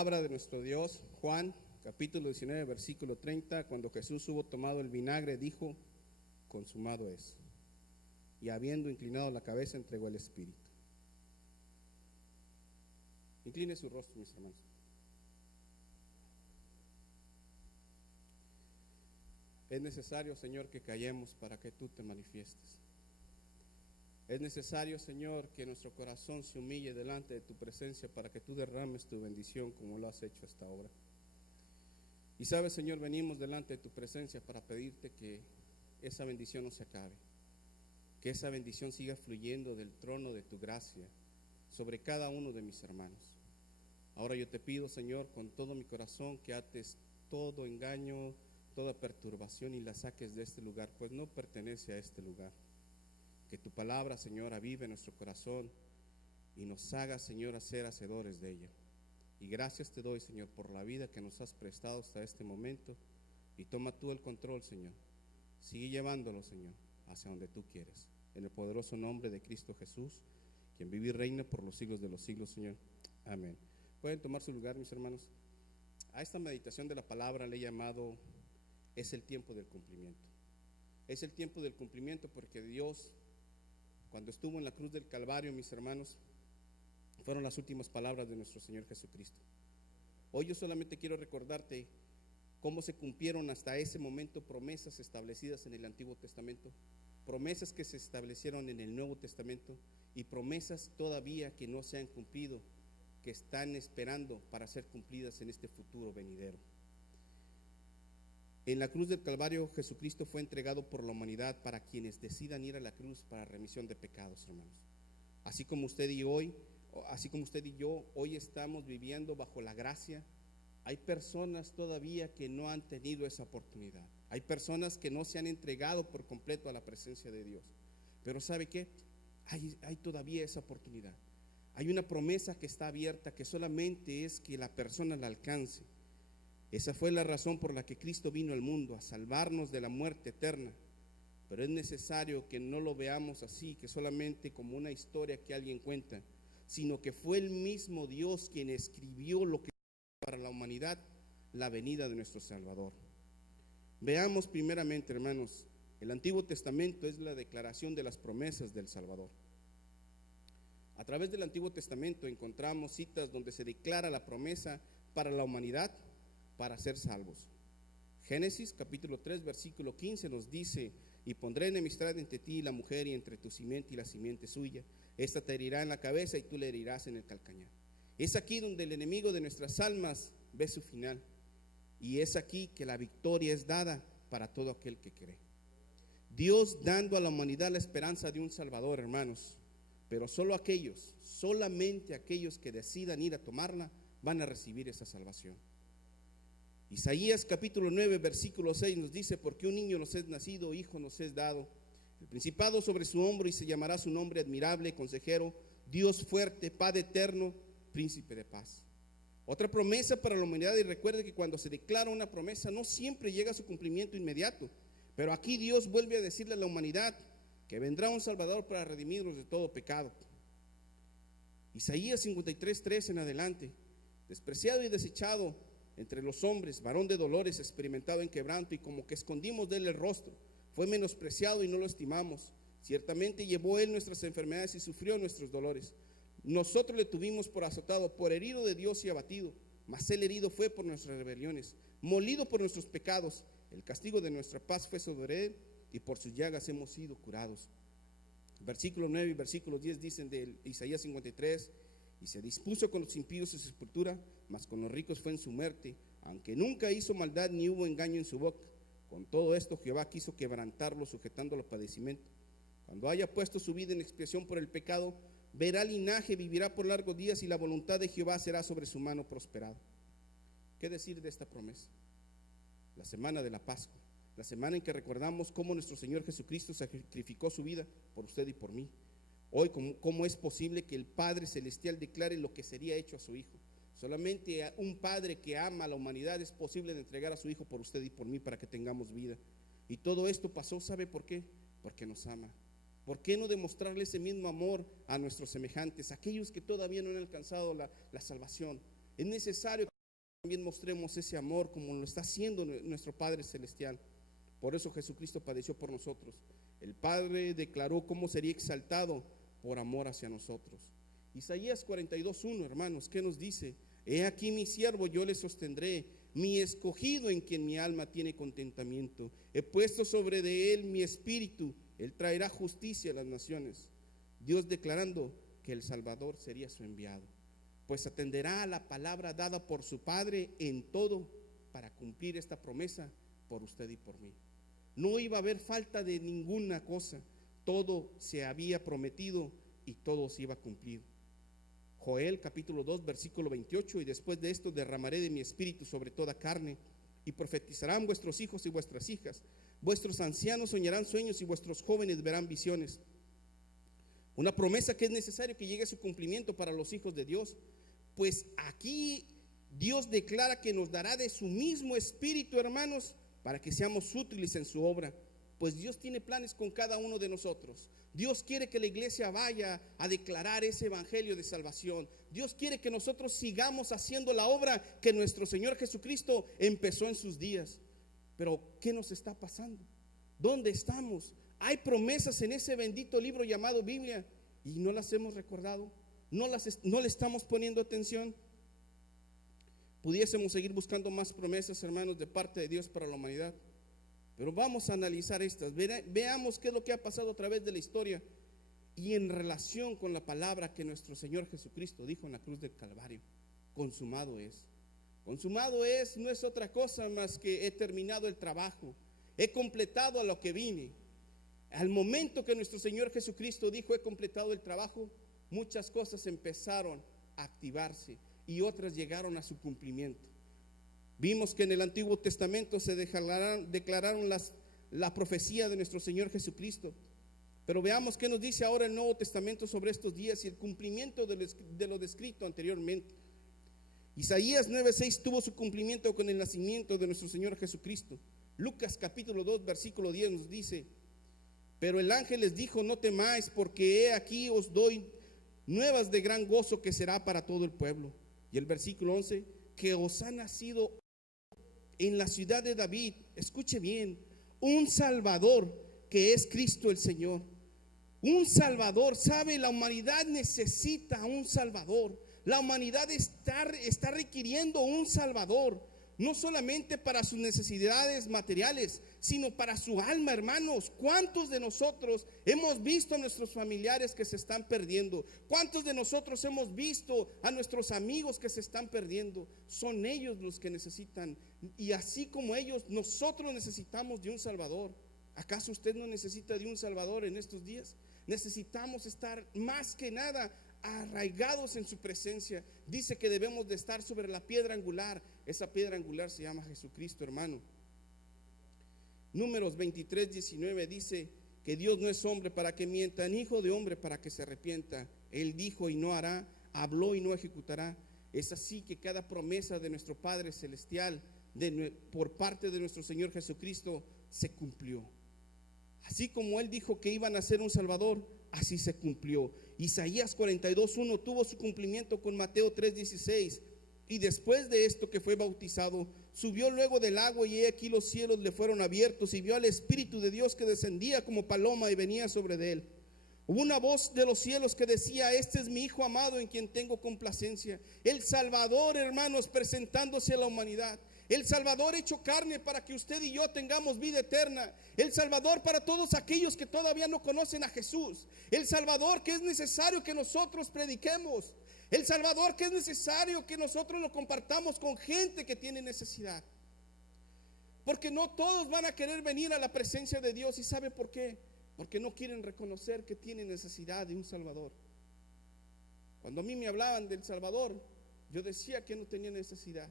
Palabra de nuestro Dios, Juan, capítulo 19, versículo 30, cuando Jesús hubo tomado el vinagre, dijo, consumado es. Y habiendo inclinado la cabeza, entregó el Espíritu. Incline su rostro, mis hermanos. Es necesario, Señor, que callemos para que tú te manifiestes. Es necesario, Señor, que nuestro corazón se humille delante de tu presencia para que tú derrames tu bendición como lo has hecho hasta ahora. Y sabes, Señor, venimos delante de tu presencia para pedirte que esa bendición no se acabe, que esa bendición siga fluyendo del trono de tu gracia sobre cada uno de mis hermanos. Ahora yo te pido, Señor, con todo mi corazón, que ates todo engaño, toda perturbación y la saques de este lugar, pues no pertenece a este lugar. Que tu palabra, Señor, avive nuestro corazón y nos haga, Señor, a ser hacedores de ella. Y gracias te doy, Señor, por la vida que nos has prestado hasta este momento. Y toma tú el control, Señor. Sigue llevándolo, Señor, hacia donde tú quieres. En el poderoso nombre de Cristo Jesús, quien vive y reina por los siglos de los siglos, Señor. Amén. Pueden tomar su lugar, mis hermanos. A esta meditación de la palabra le he llamado, es el tiempo del cumplimiento. Es el tiempo del cumplimiento porque Dios, cuando estuvo en la cruz del Calvario, mis hermanos, fueron las últimas palabras de nuestro Señor Jesucristo. Hoy yo solamente quiero recordarte cómo se cumplieron hasta ese momento promesas establecidas en el Antiguo Testamento, promesas que se establecieron en el Nuevo Testamento y promesas todavía que no se han cumplido, que están esperando para ser cumplidas en este futuro venidero. En la cruz del Calvario, Jesucristo fue entregado por la humanidad para quienes decidan ir a la cruz para remisión de pecados, hermanos. Así como usted y yo hoy estamos viviendo bajo la gracia, hay personas todavía que no han tenido esa oportunidad. Hay personas que no se han entregado por completo a la presencia de Dios. Pero ¿sabe qué? Hay todavía esa oportunidad. Hay una promesa que está abierta, que solamente es que la persona la alcance. Esa fue la razón por la que Cristo vino al mundo, a salvarnos de la muerte eterna. Pero es necesario que no lo veamos así, que solamente como una historia que alguien cuenta, sino que fue el mismo Dios quien escribió lo que para la humanidad, la venida de nuestro Salvador. Veamos primeramente, hermanos, el Antiguo Testamento es la declaración de las promesas del Salvador. A través del Antiguo Testamento encontramos citas donde se declara la promesa para la humanidad para ser salvos. Génesis capítulo 3 versículo 15 nos dice: y pondré enemistad entre ti y la mujer, y entre tu simiente y la simiente suya. Esta te herirá en la cabeza y tú le herirás en el calcañar. Es aquí donde el enemigo de nuestras almas ve su final, y es aquí que la victoria es dada para todo aquel que cree. Dios dando a la humanidad la esperanza de un Salvador, hermanos, pero solamente aquellos que decidan ir a tomarla van a recibir esa salvación. Isaías capítulo 9 versículo 6 nos dice: porque un niño nos es nacido, hijo nos es dado, el principado sobre su hombro, y se llamará su nombre admirable, consejero, Dios fuerte, Padre eterno, príncipe de paz. Otra promesa para la humanidad, y recuerde que cuando se declara una promesa no siempre llega a su cumplimiento inmediato, pero aquí Dios vuelve a decirle a la humanidad que vendrá un Salvador para redimirnos de todo pecado. Isaías 53:3 en adelante: despreciado y desechado entre los hombres, varón de dolores, experimentado en quebranto, y como que escondimos de él el rostro, fue menospreciado y no lo estimamos. Ciertamente llevó él nuestras enfermedades y sufrió nuestros dolores. Nosotros le tuvimos por azotado, por herido de Dios y abatido, mas él herido fue por nuestras rebeliones, molido por nuestros pecados. El castigo de nuestra paz fue sobre él, y por sus llagas hemos sido curados. Versículo 9 y versículo 10 dicen de Isaías 53: y se dispuso con los impíos su sepultura, mas con los ricos fue en su muerte, aunque nunca hizo maldad ni hubo engaño en su boca. Con todo esto Jehová quiso quebrantarlo, sujetándolo a padecimiento. Cuando haya puesto su vida en expiación por el pecado, verá linaje, vivirá por largos días, y la voluntad de Jehová será sobre su mano prosperada. ¿Qué decir de esta promesa? La semana de la Pascua, la semana en que recordamos cómo nuestro Señor Jesucristo sacrificó su vida por usted y por mí. Hoy, ¿cómo es posible que el Padre Celestial declare lo que sería hecho a su Hijo? Solamente a un Padre que ama a la humanidad es posible de entregar a su Hijo por usted y por mí para que tengamos vida. Y todo esto pasó, ¿sabe por qué? Porque nos ama. ¿Por qué no demostrarle ese mismo amor a nuestros semejantes, aquellos que todavía no han alcanzado la salvación? Es necesario que también mostremos ese amor como lo está haciendo nuestro Padre Celestial. Por eso Jesucristo padeció por nosotros. El Padre declaró cómo sería exaltado por amor hacia nosotros. Isaías 42:1, hermanos, ¿qué nos dice? He aquí mi siervo, yo le sostendré, mi escogido en quien mi alma tiene contentamiento. He puesto sobre de él mi espíritu, él traerá justicia a las naciones. Dios declarando que el Salvador sería su enviado, pues atenderá a la palabra dada por su Padre en todo para cumplir esta promesa por usted y por mí. No iba a haber falta de ninguna cosa, todo se había prometido y todo se iba a cumplir. Joel capítulo 2 versículo 28, y después de esto derramaré de mi espíritu sobre toda carne, y profetizarán vuestros hijos y vuestras hijas, vuestros ancianos soñarán sueños y vuestros jóvenes verán visiones. Una promesa que es necesario que llegue a su cumplimiento para los hijos de Dios, pues aquí Dios declara que nos dará de su mismo espíritu, hermanos, para que seamos útiles en su obra, pues Dios tiene planes con cada uno de nosotros. Dios quiere que la iglesia vaya a declarar ese evangelio de salvación. Dios quiere que nosotros sigamos haciendo la obra que nuestro Señor Jesucristo empezó en sus días. Pero ¿qué nos está pasando? ¿Dónde estamos? Hay promesas en ese bendito libro llamado Biblia y no las hemos recordado, no le estamos poniendo atención. Pudiésemos seguir buscando más promesas, hermanos, de parte de Dios para la humanidad, pero vamos a analizar estas. Veamos qué es lo que ha pasado a través de la historia y en relación con la palabra que nuestro Señor Jesucristo dijo en la cruz del Calvario: consumado es. Consumado es, no es otra cosa más que he terminado el trabajo, he completado a lo que vine. Al momento que nuestro Señor Jesucristo dijo he completado el trabajo, muchas cosas empezaron a activarse y otras llegaron a su cumplimiento. Vimos que en el Antiguo Testamento se declararon la profecía de nuestro Señor Jesucristo. Pero veamos qué nos dice ahora el Nuevo Testamento sobre estos días y el cumplimiento de lo descrito anteriormente. Isaías 9:6 tuvo su cumplimiento con el nacimiento de nuestro Señor Jesucristo. Lucas capítulo 2 versículo 10 nos dice: pero el ángel les dijo: no temáis, porque he aquí os doy nuevas de gran gozo que será para todo el pueblo. Y el versículo 11: que os ha nacido en la ciudad de David, escuche bien, un Salvador, que es Cristo el Señor. Un Salvador. Sabe, la humanidad necesita un Salvador. La humanidad está requiriendo un Salvador, no solamente para sus necesidades materiales, sino para su alma, hermanos. ¿Cuántos de nosotros hemos visto a nuestros familiares que se están perdiendo? ¿Cuántos de nosotros hemos visto a nuestros amigos que se están perdiendo? Son ellos los que necesitan, y así como ellos, nosotros necesitamos de un Salvador. ¿Acaso usted no necesita de un Salvador en estos días? Necesitamos estar más que nada arraigados en su presencia. Dice que debemos de estar sobre la piedra angular. Esa piedra angular se llama Jesucristo, hermano. Números 23:19 dice que Dios no es hombre para que mienta, ni hijo de hombre para que se arrepienta. Él dijo y no hará, habló y no ejecutará. Es así que cada promesa de nuestro Padre Celestial por parte de nuestro Señor Jesucristo se cumplió. Así como Él dijo que iban a ser un Salvador, así se cumplió. Isaías 42:1 tuvo su cumplimiento con Mateo 3:16. Y después de esto que fue bautizado, subió luego del agua, y he aquí los cielos le fueron abiertos, y vio al Espíritu de Dios que descendía como paloma y venía sobre de él. Hubo una voz de los cielos que decía: este es mi Hijo amado en quien tengo complacencia. El Salvador, hermanos, presentándose a la humanidad. El Salvador hecho carne para que usted y yo tengamos vida eterna. El Salvador para todos aquellos que todavía no conocen a Jesús. El Salvador que es necesario que nosotros prediquemos. El Salvador que es necesario que nosotros lo compartamos con gente que tiene necesidad. Porque no todos van a querer venir a la presencia de Dios. ¿Y sabe por qué? Porque no quieren reconocer que tienen necesidad de un Salvador. Cuando a mí me hablaban del Salvador, yo decía que no tenía necesidad.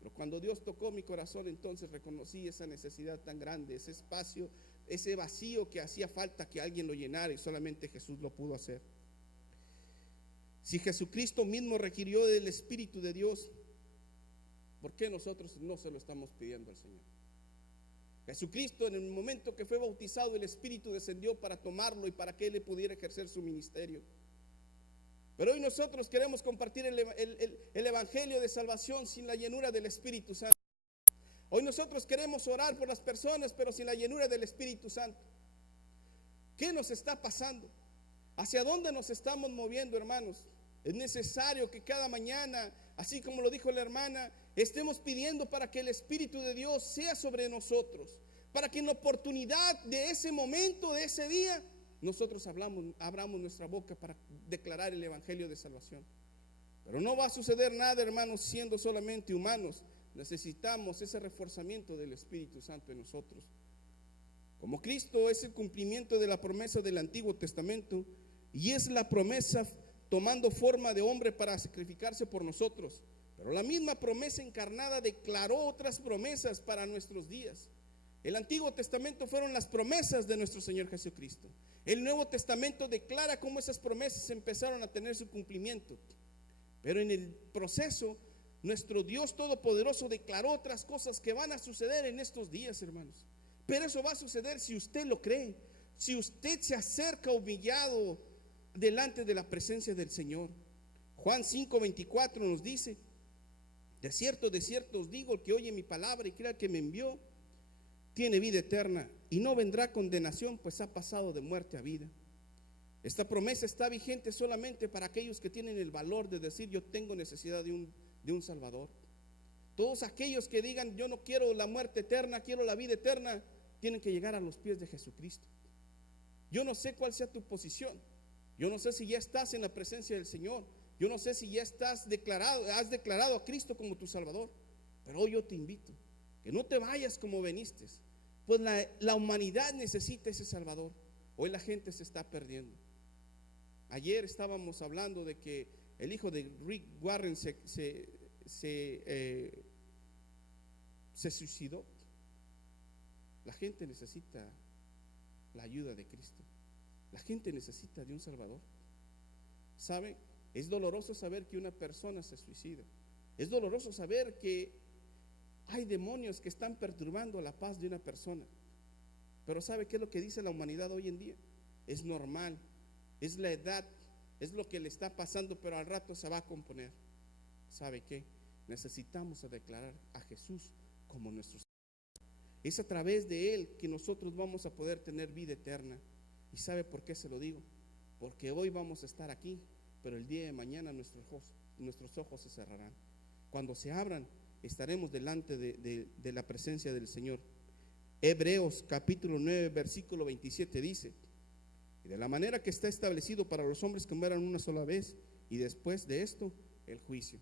Pero cuando Dios tocó mi corazón, entonces reconocí esa necesidad tan grande, ese espacio, ese vacío que hacía falta que alguien lo llenara, y solamente Jesús lo pudo hacer. Si Jesucristo mismo requirió del Espíritu de Dios, ¿por qué nosotros no se lo estamos pidiendo al Señor? Jesucristo, en el momento que fue bautizado, el Espíritu descendió para tomarlo y para que Él pudiera ejercer su ministerio. Pero hoy nosotros queremos compartir el evangelio de salvación sin la llenura del Espíritu Santo. Hoy nosotros queremos orar por las personas, pero sin la llenura del Espíritu Santo. ¿Qué nos está pasando? ¿Hacia dónde nos estamos moviendo, hermanos? Es necesario que cada mañana, así como lo dijo la hermana, estemos pidiendo para que el Espíritu de Dios sea sobre nosotros, para que en la oportunidad de ese momento, de ese día, nosotros abramos nuestra boca para declarar el evangelio de salvación. Pero no va a suceder nada, hermanos, siendo solamente humanos. Necesitamos ese reforzamiento del Espíritu Santo en nosotros. Como Cristo es el cumplimiento de la promesa del Antiguo Testamento y es la promesa tomando forma de hombre para sacrificarse por nosotros. Pero la misma promesa encarnada declaró otras promesas para nuestros días. El Antiguo Testamento fueron las promesas de nuestro Señor Jesucristo. El Nuevo Testamento declara cómo esas promesas empezaron a tener su cumplimiento. Pero en el proceso, nuestro Dios Todopoderoso declaró otras cosas que van a suceder en estos días, hermanos. Pero eso va a suceder si usted lo cree, si usted se acerca humillado delante de la presencia del Señor. Juan 5:24 nos dice: de cierto os digo, el que oye mi palabra y crea que me envió, tiene vida eterna y no vendrá condenación, pues ha pasado de muerte a vida. Esta promesa está vigente solamente para aquellos que tienen el valor de decir: yo tengo necesidad de un Salvador. Todos aquellos que digan: yo no quiero la muerte eterna, quiero la vida eterna, tienen que llegar a los pies de Jesucristo. Yo no sé cuál sea tu posición. Yo no sé si ya estás en la presencia del Señor. Yo no sé si ya has declarado a Cristo como tu Salvador. Pero hoy yo te invito que no te vayas como veniste, pues la humanidad necesita ese Salvador. Hoy la gente se está perdiendo. Ayer estábamos hablando de que el hijo de Rick Warren se suicidó. La gente necesita la ayuda de Cristo. La gente necesita de un Salvador. ¿Sabe? Es doloroso saber que una persona se suicida. Es doloroso saber que hay demonios que están perturbando la paz de una persona. Pero ¿sabe qué es lo que dice la humanidad hoy en día? Es normal, es la edad, es lo que le está pasando, pero al rato se va a componer. ¿Sabe qué? Necesitamos declarar a Jesús como nuestro Señor. Es a través de Él que nosotros vamos a poder tener vida eterna. ¿Y sabe por qué se lo digo? Porque hoy vamos a estar aquí, pero el día de mañana nuestros ojos se cerrarán. Cuando se abran, estaremos delante de la presencia del Señor. Hebreos capítulo 9 versículo 27 dice: y de la manera que está establecido para los hombres que mueran una sola vez, y después de esto el juicio.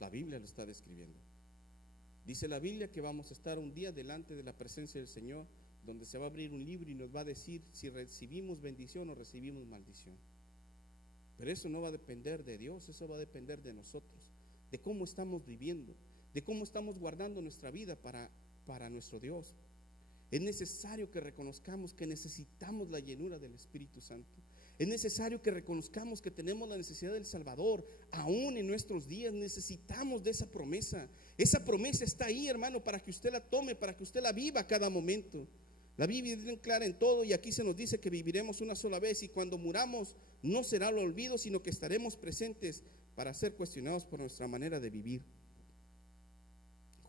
La Biblia lo está describiendo. Dice la Biblia que vamos a estar un día delante de la presencia del Señor, donde se va a abrir un libro y nos va a decir si recibimos bendición o recibimos maldición. Pero eso no va a depender de Dios, eso va a depender de nosotros, de cómo estamos viviendo, de cómo estamos guardando nuestra vida para nuestro Dios. Es necesario que reconozcamos que necesitamos la llenura del Espíritu Santo. Es necesario que reconozcamos que tenemos la necesidad del Salvador. Aún en nuestros días necesitamos de esa promesa. Esa promesa está ahí, hermano, para que usted la tome, para que usted la viva a cada momento. La Biblia es bien clara en todo, y aquí se nos dice que viviremos una sola vez, y cuando muramos no será el olvido, sino que estaremos presentes para ser cuestionados por nuestra manera de vivir.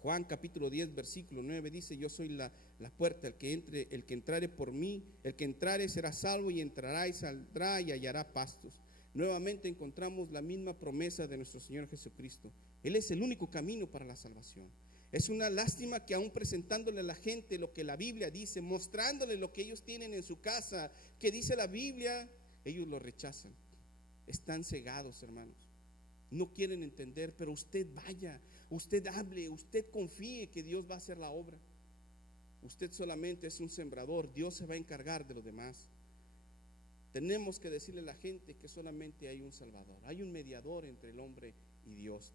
Juan capítulo 10 versículo 9 dice: yo soy la puerta, el que entrare por mí, el que entrare será salvo, y entrará y saldrá y hallará pastos. Nuevamente encontramos la misma promesa de nuestro Señor Jesucristo. Él es el único camino para la salvación. Es una lástima que aún presentándole a la gente lo que la Biblia dice, mostrándole lo que ellos tienen en su casa, que dice la Biblia, ellos lo rechazan. Están cegados, hermanos. No quieren entender, pero usted vaya, usted hable, usted confíe que Dios va a hacer la obra. Usted solamente es un sembrador, Dios se va a encargar de lo demás. Tenemos que decirle a la gente que solamente hay un Salvador, hay un mediador entre el hombre y Dios.